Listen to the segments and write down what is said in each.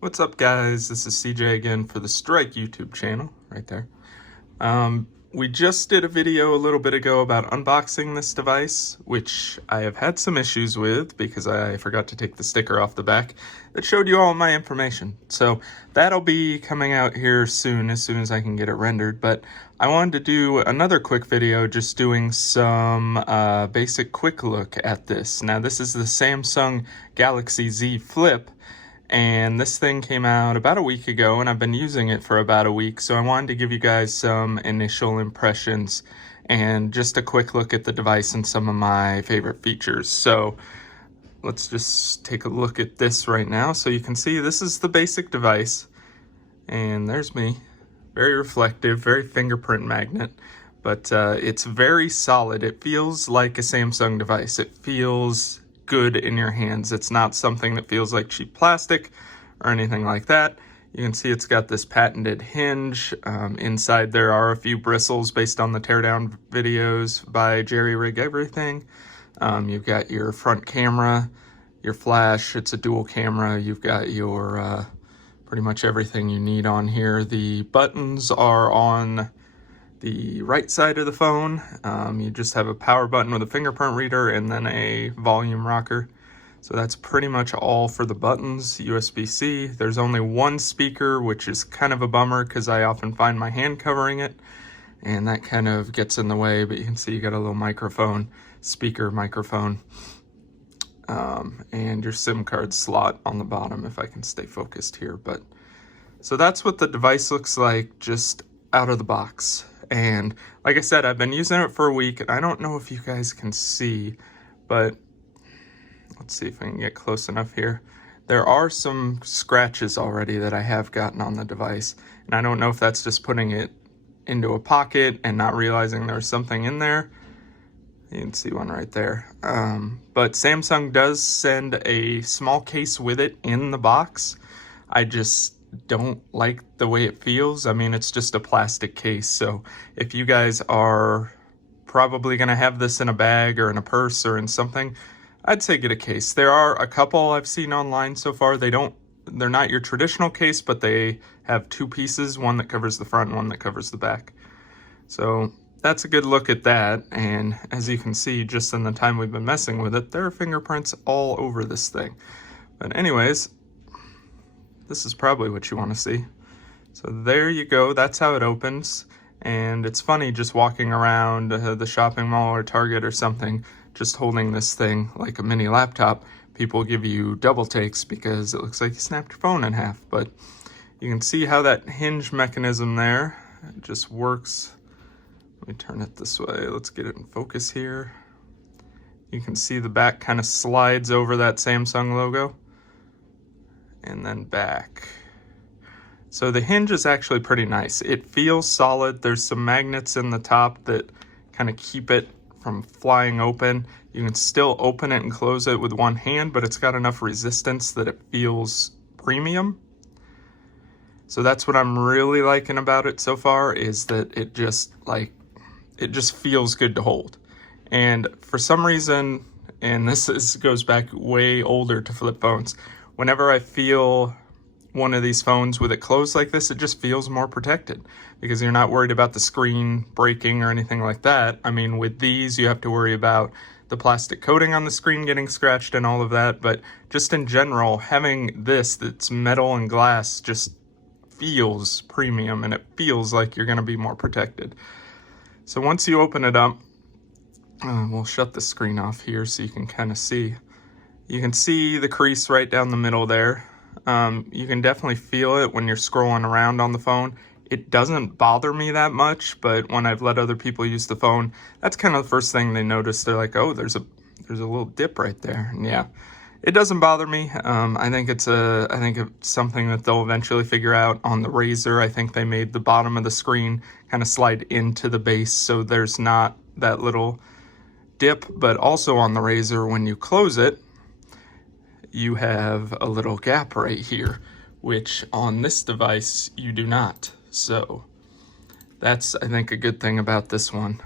What's up, guys? This is CJ again for the Strike YouTube channel, right there. We just did a video a little bit ago about unboxing this device, which I have had some issues with because I forgot to take the sticker off the back that showed you all my information. So that'll be coming out here soon as I can get it rendered. But I wanted to do another quick video just doing some basic quick look at this. Now, this is the Samsung Galaxy Z Flip. And this thing came out about a week ago, and I've been using it for about a week, so I wanted to give you guys some initial impressions and just a quick look at the device and some of my favorite features. So let's just take a look at this right now. So you can see this is the basic device, and there's me. Very reflective, very fingerprint magnet, but it's very solid. It feels like a Samsung device. It feels good in your hands. It's not something that feels like cheap plastic or anything like that. You can see it's got this patented hinge. Inside there are a few bristles based on the teardown videos by Jerry Rig Everything. You've got your front camera, your flash. It's a dual camera. You've got your pretty much everything you need on here. The buttons are on the right side of the phone. You just have a power button with a fingerprint reader and then a volume rocker. So that's pretty much all for the buttons. USB-C. There's only one speaker, which is kind of a bummer because I often find my hand covering it, and that kind of gets in the way. But you can see you got a little microphone, speaker microphone, and your SIM card slot on the bottom if I can stay focused here. But so that's what the device looks like just out of the box. And like I said, I've been using it for a week, and I don't know if you guys can see, but let's see if I can get close enough here. There are some scratches already that I have gotten on the device, and I don't know if that's just putting it into a pocket and not realizing there's something in there. You can see one right there. But Samsung does send a small case with it in the box. I just don't like the way it feels. I mean, it's just a plastic case. So if you guys are probably going to have this in a bag or in a purse or in something, I'd say get a case. There are a couple I've seen online so far. They're not your traditional case, but they have two pieces, one that covers the front and one that covers the back. So that's a good look at that. And as you can see, just in the time we've been messing with it, there are fingerprints all over this thing. But anyways, this is probably what you want to see. So there you go. That's how it opens. And it's funny just walking around the shopping mall or Target or something, just holding this thing like a mini laptop. People give you double takes because it looks like you snapped your phone in half. But you can see how that hinge mechanism there just works. Let me turn it this way. Let's get it in focus here. You can see the back kind of slides over that Samsung logo and then back. So the hinge is actually pretty nice. It feels solid. There's some magnets in the top that kind of keep it from flying open. You can still open it and close it with one hand, but it's got enough resistance that it feels premium. So that's what I'm really liking about it so far, is that it just feels good to hold. And for some reason, and this goes back way older to flip phones, whenever I feel one of these phones with it closed like this, it just feels more protected because you're not worried about the screen breaking or anything like that. I mean, with these, you have to worry about the plastic coating on the screen getting scratched and all of that. But just in general, having this that's metal and glass just feels premium, and it feels like you're going to be more protected. So once you open it up, we'll shut the screen off here so you can kind of see. You can see the crease right down the middle there. You can definitely feel it when you're scrolling around on the phone. It doesn't bother me that much, but when I've let other people use the phone, that's kind of the first thing they notice. They're like, oh, there's a little dip right there. And yeah, it doesn't bother me. I think it's something that they'll eventually figure out on the Razr. I think they made the bottom of the screen kind of slide into the base, so there's not that little dip. But also on the Razr, when you close it, you have a little gap right here, which on this device you do not. So that's, I think, a good thing about this one.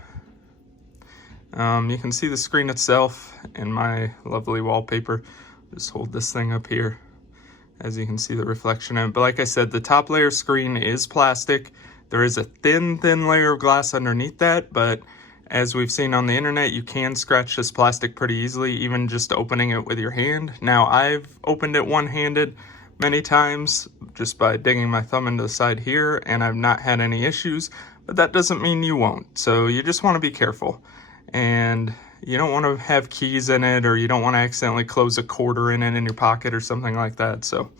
You can see the screen itself and my lovely wallpaper. Just hold this thing up here. as you can see the reflection in it. But like I said, the top layer screen is plastic. There is a thin layer of glass underneath that, but as we've seen on the internet, you can scratch this plastic pretty easily, even just opening it with your hand. Now, I've opened it one-handed many times just by digging my thumb into the side here, and I've not had any issues, but that doesn't mean you won't. So you just want to be careful. And you don't want to have keys in it, or you don't want to accidentally close a quarter in it in your pocket or something like that. So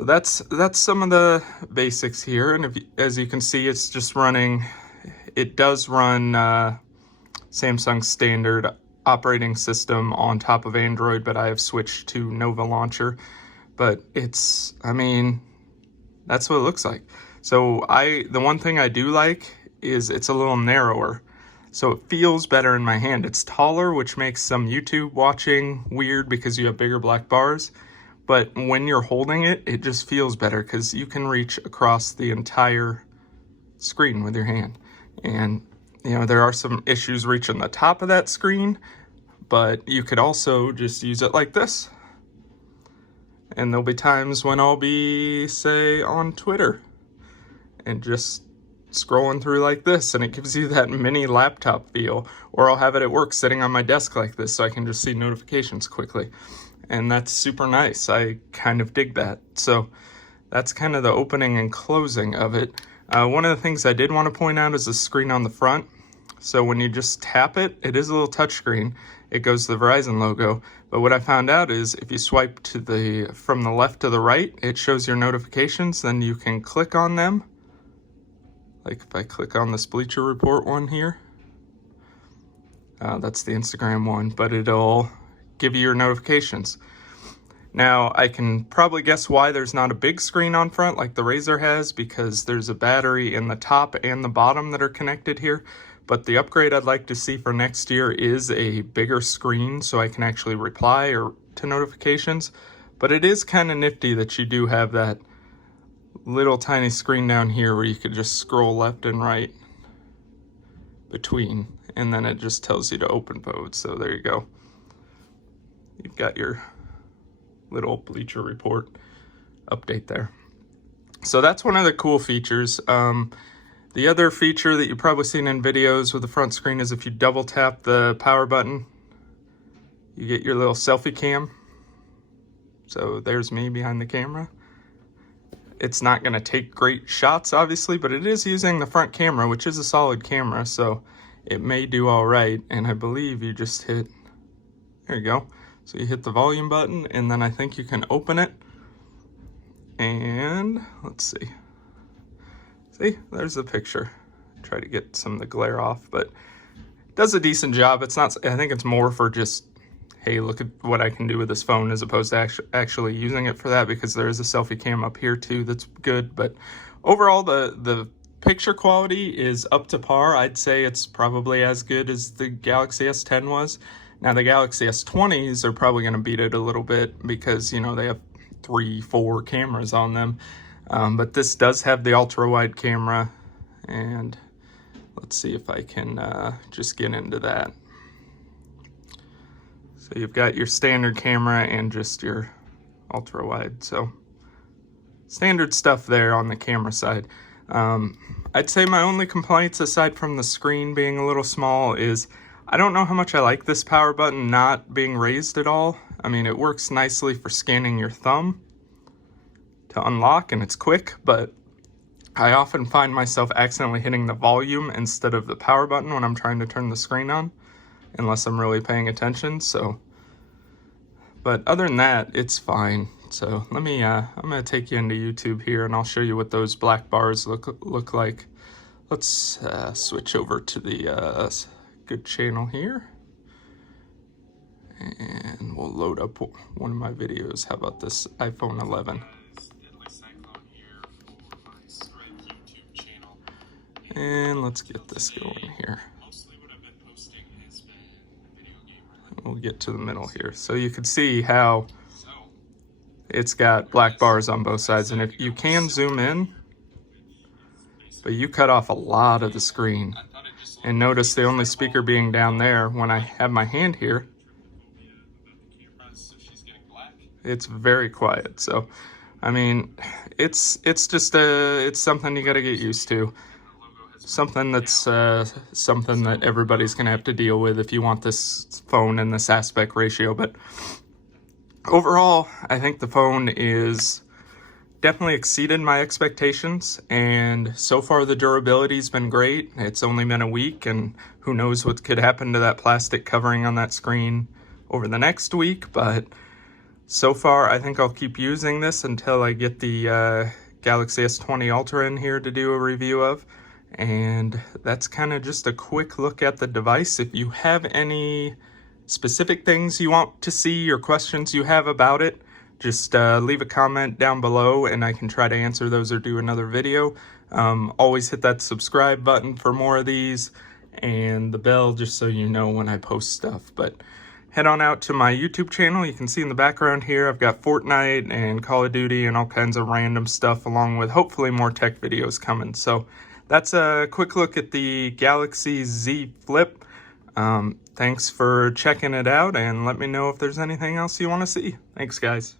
that's some of the basics here. And as you can see, it's just running, it does run Samsung standard operating system on top of Android, but I have switched to Nova Launcher. But it's, I mean, that's what it looks like. So the one thing I do like is it's a little narrower. So it feels better in my hand. It's taller, which makes some YouTube watching weird because you have bigger black bars. But when you're holding it, it just feels better because you can reach across the entire screen with your hand. And, you know, there are some issues reaching the top of that screen, but you could also just use it like this. And there'll be times when I'll be, say, on Twitter and just scrolling through like this, and it gives you that mini laptop feel. Or I'll have it at work sitting on my desk like this so I can just see notifications quickly. And that's super nice. I kind of dig that. So that's kind of the opening and closing of it. One of the things I did want to point out is the screen on the front. So when you just tap it, it is a little touchscreen. It goes to the Verizon logo. But what I found out is if you swipe from the left to the right, it shows your notifications. Then you can click on them. Like if I click on this Bleacher Report one here, that's the Instagram one, but it'll give you your notifications. Now, I can probably guess why there's not a big screen on front like the Razer has, because there's a battery in the top and the bottom that are connected here. But the upgrade I'd like to see for next year is a bigger screen so I can actually reply to notifications. But it is kind of nifty that you do have that little tiny screen down here where you could just scroll left and right between, and then it just tells you to open mode. So there you go. You've got your little Bleacher Report update there. So that's one of the cool features. The other feature that you've probably seen in videos with the front screen is if you double tap the power button, you get your little selfie cam. So there's me behind the camera. It's not going to take great shots, obviously, but it is using the front camera, which is a solid camera, so it may do all right. And I believe you just hit, there you go. So you hit the volume button, and then I think you can open it. And let's see. See, there's the picture. Try to get some of the glare off, but it does a decent job. It's not, I think it's more for just, hey, look at what I can do with this phone, as opposed to actually using it for that, because there is a selfie cam up here too that's good. But overall, the picture quality is up to par. I'd say it's probably as good as the Galaxy S10 was. Now the Galaxy S20s are probably going to beat it a little bit because, you know, they have 3-4 cameras on them. But this does have the ultra-wide camera, and let's see if I can just get into that. So you've got your standard camera and just your ultra-wide. So standard stuff there on the camera side. I'd say my only complaints, aside from the screen being a little small, is I don't know how much I like this power button not being raised at all. I mean, it works nicely for scanning your thumb to unlock, and it's quick, but I often find myself accidentally hitting the volume instead of the power button when I'm trying to turn the screen on, unless I'm really paying attention. So, but other than that, it's fine. So let me, I'm gonna take you into YouTube here, and I'll show you what those black bars look like. Let's switch over to the good channel here, and we'll load up one of my videos. How about this iPhone 11? And let's get this going here. We'll get to the middle here. So you can see how it's got black bars on both sides. And if you can zoom in, but you cut off a lot of the screen. And notice the only speaker being down there. When I have my hand here, It's very quiet. So, I mean, it's just it's something you got to get used to. Something that's something that everybody's gonna have to deal with if you want this phone in this aspect ratio. But overall, I think the phone is definitely exceeded my expectations, and so far the durability's been great. It's only been a week, and who knows what could happen to that plastic covering on that screen over the next week. But so far, I think I'll keep using this until I get the Galaxy S20 Ultra in here to do a review of. And that's kind of just a quick look at the device. If you have any specific things you want to see or questions you have about it, just leave a comment down below and I can try to answer those or do another video. Always hit that subscribe button for more of these, and the bell just so you know when I post stuff. But head on out to my YouTube channel. You can see in the background here, I've got Fortnite and Call of Duty and all kinds of random stuff, along with hopefully more tech videos coming. So that's a quick look at the Galaxy Z Flip. Thanks for checking it out, and let me know if there's anything else you want to see. Thanks, guys.